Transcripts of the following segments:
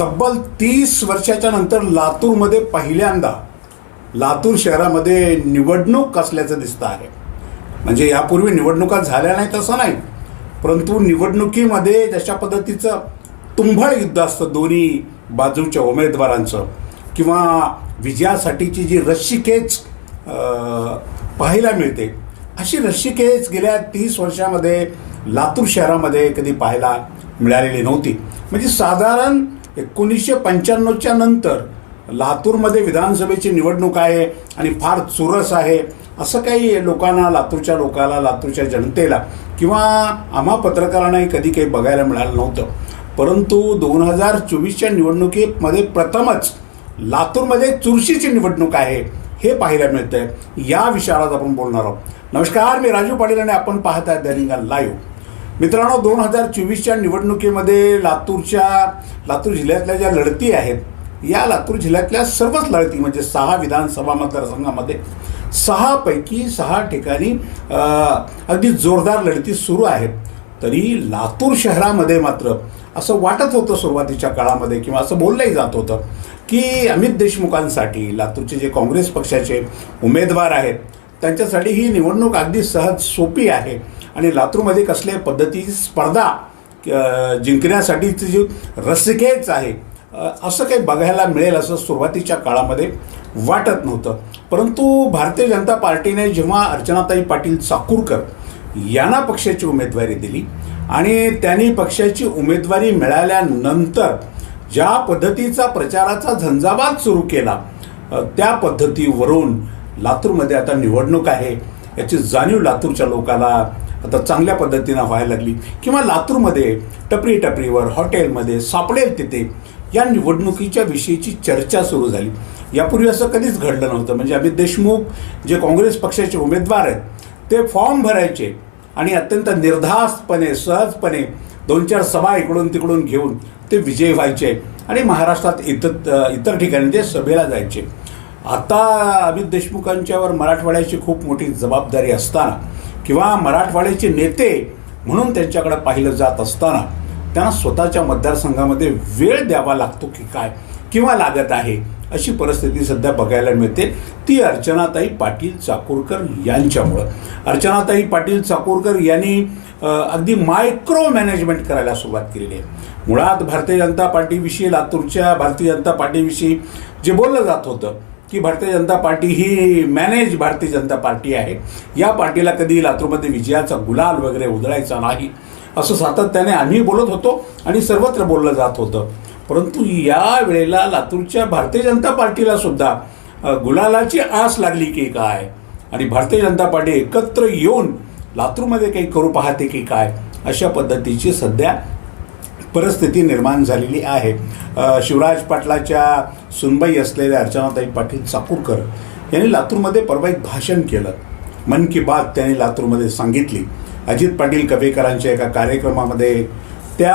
तब्बल तीस वर्षाच्या नंतर लातूरमध्ये पहिल्यांदा लातूर शहरामध्ये निवडणूक असल्याचं दिसतं आहे. म्हणजे यापूर्वी निवडणुका झाल्या नाही तसं नाही परंतु निवडणुकीमध्ये जशा पद्धतीचं तुंबळ युद्ध असतं दोन्ही बाजूच्या उमेदवारांचं किंवा विजयासाठीची जी रस्सीखेच पाहायला मिळते अशी रस्सीखेच गेल्या तीस वर्षामध्ये लातूर शहरामध्ये कधी पाहायला मिळालेली नव्हती. म्हणजे साधारण एकोणीसशे पंच्याण्णवच्या नंतर लातूरमध्ये विधानसभेची निवडणूक आहे आणि फार चुरस आहे. असं काही लोकांना लातूरच्या लोकाला लातूरच्या जनतेला किंवा आम्हा पत्रकारांनाही कधी काही बघायला मिळालं नव्हतं. परंतु दोन हजार चोवीसच्या निवडणुकीमध्ये प्रथमच लातूरमध्ये चुरशीची निवडणूक आहे हे पाहायला मिळतं आहे या विषयावर आपण बोलणार आहोत. नमस्कार मी राजू पाटील आणि आपण पाहत आहात दैनिका लाईव्ह. मित्रांनो दोन हजार चोवीसच्या निवडणुकीमध्ये लातूरच्या लातूर जिल्ह्यातल्या ज्या लढती आहेत या लातूर जिल्ह्यातल्या सर्वच लढती म्हणजे सहा विधानसभा मतदारसंघामध्ये सहापैकी सहा ठिकाणी अगदी जोरदार लढती सुरू आहेत. तरी लातूर शहरामध्ये मात्र असं वाटत होतं सुरुवातीच्या काळामध्ये किंवा असं बोललंही जात होतं की अमित देशमुखांसाठी लातूरचे जे काँग्रेस पक्षाचे उमेदवार आहेत त्यांच्यासाठी ही निवडणूक अगदी सहज सोपी आहे. आणि लातूरमध्ये कसल्या पद्धतीची स्पर्धा जिंकण्यासाठीची जी रस्सीखेच आहे असं काही बघायला मिळेल असं सुरुवातीच्या काळामध्ये वाटत नव्हतं. परंतु भारतीय जनता पार्टीने जेव्हा अर्चनाताई पाटील चाकूरकर यांना पक्षाची उमेदवारी दिली आणि त्यांनी पक्षाची उमेदवारी मिळाल्यानंतर ज्या पद्धतीचा प्रचाराचा झंझावात सुरू केला त्या पद्धतीवरून लातूरमध्ये आता निवडणूक आहे याची जाणीव लातूरच्या लोकाला आता चांगल्या पद्धतीनं व्हायला लागली. किंवा लातूरमध्ये टपरी टपरीवर हॉटेलमध्ये सापडेल तिथे या निवडणुकीच्या विषयीची चर्चा सुरू झाली. यापूर्वी असं कधीच घडलं नव्हतं. म्हणजे अमित देशमुख जे काँग्रेस पक्षाचे उमेदवार आहेत ते फॉर्म भरायचे आणि अत्यंत निर्धास्तपणे सहजपणे दोन चार सभा इकडून तिकडून घेऊन ते विजयी व्हायचे आणि महाराष्ट्रात इतर इतर ठिकाणी ते सभेला जायचे. आता अमित देशमुखांच्यावर मराठवाड्याची खूप मोठी जबाबदारी असताना किंवा मराठवाड्याचे नेते म्हणून त्यांच्याकडे पाहिलं जात असताना त्यांना स्वतःच्या मतदारसंघामध्ये वेळ द्यावा लागतो की काय? किंवा लागत आहे? अशी परिस्थिती सध्या बघायला मिळते. ती अर्चनाताई पाटील चाकूरकर यांच्यामुळं. अर्चनाताई पाटील चाकूरकर यांनी अगदी मायक्रो मॅनेजमेंट करायला सुरुवात केलेली आहे. मुळात भारतीय जनता पार्टीविषयी लातूरच्या भारतीय जनता पार्टीविषयी जे बोललं जात होतं की भारतीय जनता पार्टी ही मॅनेज भारतीय जनता पार्टी आहे. या पार्टीला कधी लातूरमध्ये विजयाचा गुलाल वगैरे उधळायचा नाही असं सातत्याने आम्ही बोलत होतो आणि सर्वत्र बोललं जात होतं. परंतु या वेळेला लातूरच्या भारतीय जनता पार्टीला सुद्धा गुलालाची आस लागली की काय? आणि भारतीय जनता पार्टी एकत्र येऊन लातूरमध्ये काही करू पाहते की काय? अशा पद्धतीची सध्या परिस्थिती निर्माण झालेली आहे. शिवराज पाटलाच्या सुनबाई असलेल्या अर्चनाताई पाटील चाकूरकर यांनी लातूरमध्ये परवा एक भाषण केलं. मन की बात त्यांनी लातूरमध्ये सांगितली. अजित पाटील कवेकरांच्या एका कार्यक्रमामध्ये त्या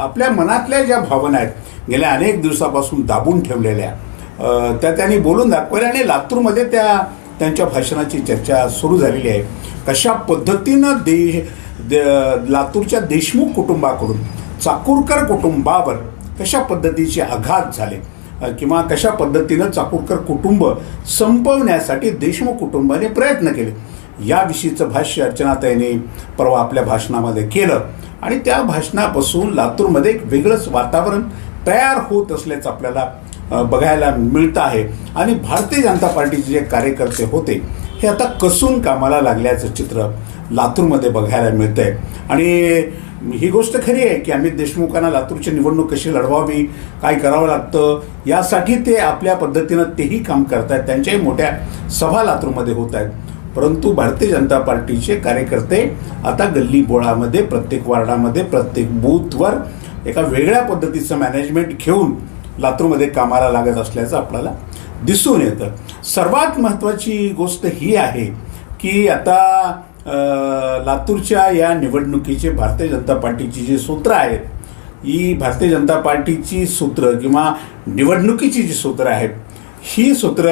आपल्या मनातल्या ज्या भावना आहेत गेल्या अनेक दिवसापासून दाबून ठेवलेल्या त्या त्यांनी बोलून दाखवल्या आणि लातूरमध्ये त्या त्यांच्या भाषणाची चर्चा सुरू झालेली आहे. कशा पद्धतीनं दे दे- लातूरच्या देशमुख कुटुंबाकडून चाकूरकर कुटुंबावर कशा पद्धतीचे आघात झाले? किंवा कशा पद्धतीनं चाकूरकर कुटुंब संपवण्यासाठी देशमुख कुटुंबाने प्रयत्न केले? याविषयीचं भाष्य अर्चनाताईने परवा आपल्या भाषणामध्ये केलं. आणि त्या भाषणापासून लातूरमध्ये एक वेगळंच वातावरण तयार होत असल्याचं आपल्याला बघायला मिळतं आहे. आणि भारतीय जनता पार्टीचे जे कार्यकर्ते होते हे आता कसून कामाला लागल्याचं चित्र लातूरमध्ये बघायला मिळतं आहे आणि ही गोष्ट खरी आहे की अमित देशमुखांना लातूरची निवडणूक कशी लढवावी काय करावं लागतं यासाठी ते आपल्या पद्धतीनं तेही काम करत आहेत त्यांच्याही मोठ्या सभा लातूरमध्ये होत आहेत परंतु भारतीय जनता पार्टीचे कार्यकर्ते आता गल्ली बोळामध्ये प्रत्येक वार्डामध्ये प्रत्येक बूथवर एका वेगळ्या पद्धतीचं मॅनेजमेंट घेऊन लातूरमध्ये कामाला लागत असल्याचं आपल्याला दिसून येतं. सर्वात महत्त्वाची गोष्ट ही आहे की आता लातूरच्या या निवडणुकीचे भारतीय जनता पार्टीची जी सूत्र आहेत ही भारतीय जनता पार्टीची सूत्र किंवा निवडणुकीची जी सूत्र आहेत ही सूत्र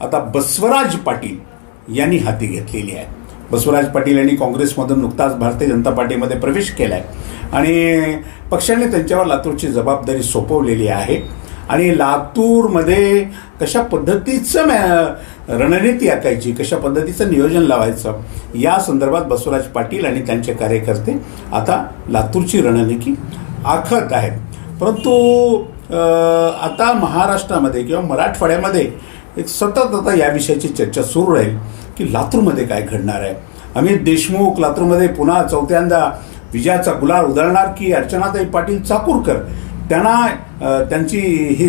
आता बसवराज पाटील यांनी हाती घेतलेली आहे बसवराज पाटील यांनी काँग्रेसमधून नुकताच भारतीय जनता पार्टीमध्ये प्रवेश केला आहे आणि पक्षाने त्यांच्यावर लातूरची जबाबदारी सोपवलेली आहे. आणि लातूरमध्ये कशा पद्धतीचं मॅ रणनीती आखायची कशा पद्धतीचं नियोजन लावायचं या संदर्भात बसवराज पाटील आणि त्यांचे कार्यकर्ते आता लातूरची रणनीती आखत आहेत. परंतु आता महाराष्ट्रामध्ये किंवा मराठवाड्यामध्ये एक सतत आता या विषयाची चर्चा सुरू राहील की लातूरमध्ये काय घडणार आहे. अमित देशमुख लातूरमध्ये पुन्हा चौथ्यांदा विजयाचा गुलाल उधळणार की अर्चनाताई पाटील चाकूरकर त्यांना त्यांची ही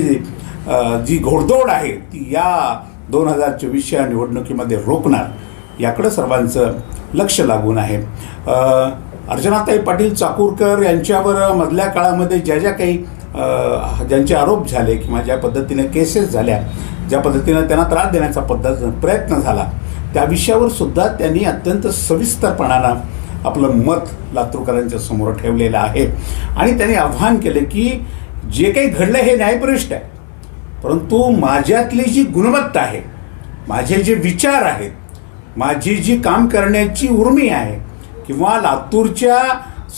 जी घोडदौड आहे ती या दोन हजार चोवीसच्या निवडणुकीमध्ये रोखणार याकडं सर्वांचं लक्ष लागून आहे. अर्जनाताई अर्चनाताई पाटील चाकूरकर यांच्यावर मधल्या काळामध्ये ज्या ज्या काही ज्यांचे आरोप झाले किंवा ज्या पद्धतीने केसेस झाल्या ज्या पद्धतीनं त्यांना त्रास देण्याचा पद्धत प्रयत्न झाला त्या विषयावर सुद्धा त्यांनी अत्यंत सविस्तरपणानं आपलं मत लातूरकरांच्या समोर ठेवलेलं आहे. आणि त्यांनी आव्हान केलं की जे काही घडलं हे न्यायप्रविष्ट आहे. परंतु माझ्यातली जी गुणवत्ता आहे माझे जे विचार आहेत माझी जी काम करण्याची उर्मी आहे किंवा लातूरच्या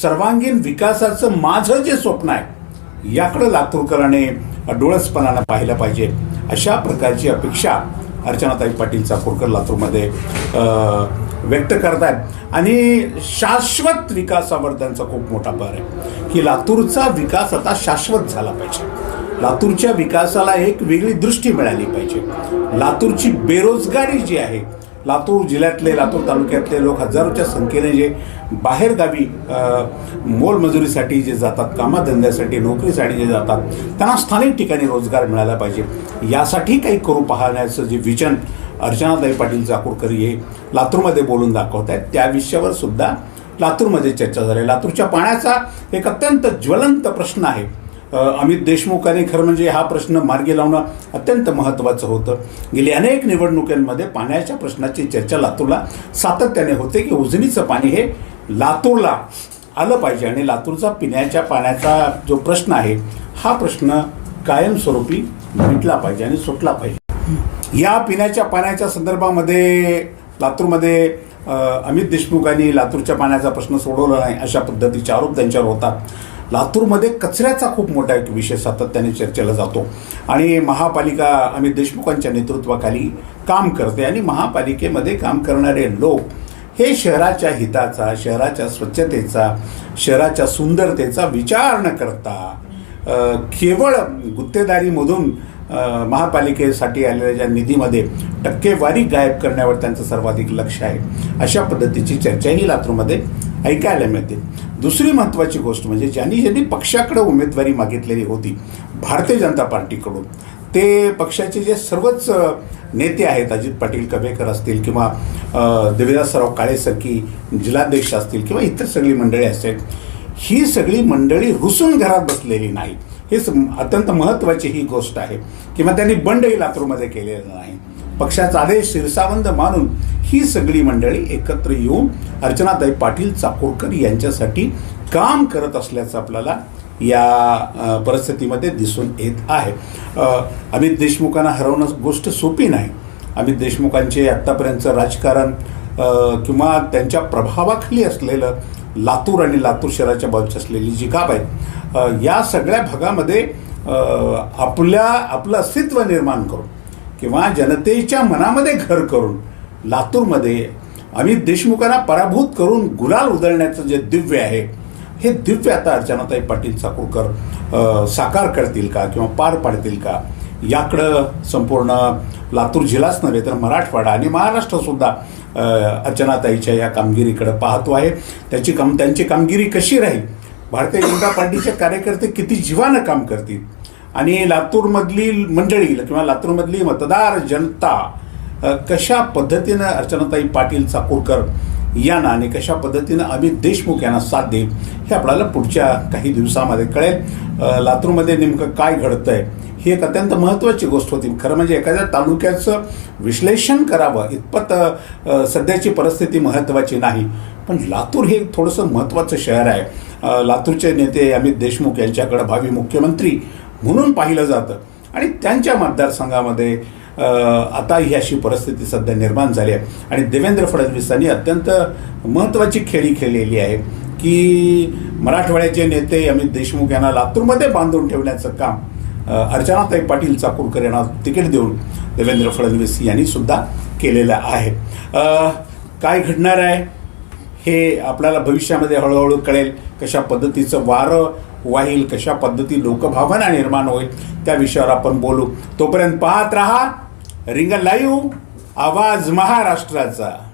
सर्वांगीण विकासाचं माझं जे स्वप्न आहे याकडं लातूरकरांनी डोळसपणानं पाहिलं पाहिजे. अशा प्रकारची अपेक्षा अर्चनाताई पाटील चाकूरकर लातूरमध्ये व्यक्त करतायत. आणि शाश्वत विकासावर त्यांचा खूप मोठा भर आहे. की लातूरचा विकास आता शाश्वत झाला पाहिजे. लातूरच्या विकासाला एक वेगळी दृष्टी मिळाली पाहिजे. लातूरची बेरोजगारी जी आहे लातूर जिल्ह्यातले लातूर तालुक्यातले लोक हजारोच्या संख्येने जे बाहेरगावी मोलमजुरीसाठी जे जातात कामाधंद्यासाठी नोकरीसाठी जे जातात त्यांना स्थानिक ठिकाणी रोजगार मिळाला पाहिजे. यासाठी काही करू पाहण्याचं जे विजन अर्चनाताई पाटील चाकूरकर हे लातूरमध्ये बोलून दाखवत आहेत त्या विषयावर सुद्धा लातूरमध्ये चर्चा झाली. लातूरच्या पाण्याचा एक अत्यंत ज्वलंत प्रश्न आहे. अमित देशमुखांनी खरं म्हणजे हा प्रश्न मार्गी लावणं अत्यंत महत्त्वाचं होतं. गेली अनेक निवडणुकांमध्ये पाण्याच्या प्रश्नाची चर्चा लातूरला सातत्याने होते की उजनीचं पाणी हे लातूरला आलं पाहिजे आणि लातूरचा पिण्याच्या पाण्याचा जो प्रश्न आहे हा प्रश्न कायमस्वरूपी मिटला पाहिजे आणि सुटला पाहिजे. या पिण्याच्या पाण्याच्या संदर्भामध्ये लातूरमध्ये अमित देशमुखांनी लातूरच्या पाण्याचा प्रश्न सोडवला नाही अशा पद्धतीचे आरोप त्यांच्यावर होतात. लातूरमध्ये कचऱ्याचा खूप मोठा एक विषय सातत्याने चर्चेला जातो. आणि महापालिका अमित देशमुखांच्या नेतृत्वाखाली काम करते आणि महापालिकेमध्ये काम करणारे लोक हे शहराच्या हिताचा शहराच्या स्वच्छतेचा शहराच्या सुंदरतेचा विचार न करता केवळ गुत्तेदारीमधून महापालिकेसाठी आलेल्या ज्या निधीमध्ये टक्केवारी गायब करण्यावर त्यांचं सर्वाधिक लक्ष आहे. अशा पद्धतीची चर्चाही लातूरमध्ये ऐकायला मिळते. दुसरी महत्त्वाची गोष्ट म्हणजे ज्यांनी ज्यांनी पक्षाकडे उमेदवारी मागितलेली होती भारतीय जनता पार्टीकडून ते पक्षाचे जे सर्वच नेते आहेत अजित पाटील कबेकर असतील किंवा अ, देवीदासराव काळेसारखी जिल्हाध्यक्ष असतील किंवा इतर सगळी मंडळी असतील ही सगळी मंडळी रुसून घरात बसलेली नाही हे अत्यंत महत्त्वाची ही गोष्ट आहे. किंवा त्यांनी बंडही लातूरमध्ये केलेलं नाही. पक्षाचा आदेश शिरसावंद मानून ही सगळी मंडळी एकत्र येऊन अर्चनाताई पाटील चाकोरकर यांच्यासाठी काम करत असल्याचं आपल्याला या परिस्थितीमध्ये दिसून येत आहे. अमित देशमुखांना हरवणं गोष्ट सोपी नाही. अमित देशमुखांचे आत्तापर्यंतचं राजकारण किंवा त्यांच्या प्रभावाखाली असलेलं लातूर आणि लातूर शहराच्या बाजूची असलेली जी काब आहेत या सगळ्या भागामध्ये आपल्या आपलं अस्तित्व निर्माण करून किंवा जनतेच्या मनामध्ये घर करून लातूरमध्ये अमित देशमुखांना पराभूत करून गुलाल उधळण्याचं जे दिव्य आहे हे दिव्य आता अर्चनाताई पाटील चाकूरकर साकार करतील का किंवा पार पाडतील का? याकडं संपूर्ण लातूर जिल्हाच नव्हे तर मराठवाडा आणि महाराष्ट्रसुद्धा अर्चनाताईच्या या कामगिरीकडे पाहतो आहे. त्याची काम त्यांची कामगिरी कशी राहील? भारतीय जनता पार्टीचे कार्यकर्ते किती जीवानं काम करतील? आणि लातूरमधली मंडळी किंवा लातूरमधली मतदार जनता कशा पद्धतीनं अर्चनाताई पाटील चाकूरकर यांना आणि कशा पद्धतीनं अमित देशमुख यांना साथ देईल हे आपल्याला पुढच्या काही दिवसामध्ये कळेल. लातूरमध्ये नेमकं काय घडतं आहे ही एक अत्यंत महत्त्वाची गोष्ट होती. खरं म्हणजे एखाद्या तालुक्याचं विश्लेषण करावं इतपत सध्याची परिस्थिती महत्त्वाची नाही. पण लातूर हे थोडंसं महत्त्वाचं शहर आहे. लातूरचे नेते अमित देशमुख यांच्याकडं भावी मुख्यमंत्री म्हणून पाहिलं जातं. आणि त्यांच्या मतदारसंघामध्ये आता ही अशी परिस्थिती सध्या निर्माण झाली आहे. आणि देवेंद्र फडणवीसांनी अत्यंत महत्त्वाची खेळी खेळलेली आहे की मराठवाड्याचे नेते अमित देशमुख यांना लातूरमध्ये बांधून ठेवण्याचं काम अर्चनाताई पाटील चाकूरकर यांना तिकीट देऊन देवेंद्र फडणवीस यांनी सुद्धा केलेलं आहे. काय घडणार आहे हे आपल्याला भविष्यामध्ये हळूहळू कळेल कशा पद्धतीचं वारं वाहील कशा पद्धती लोकभावना निर्माण होईल त्या विषयावर आपण बोलू. तोपर्यंत पाहत रहा रिंग लाईव्ह आवाज महाराष्ट्राचा.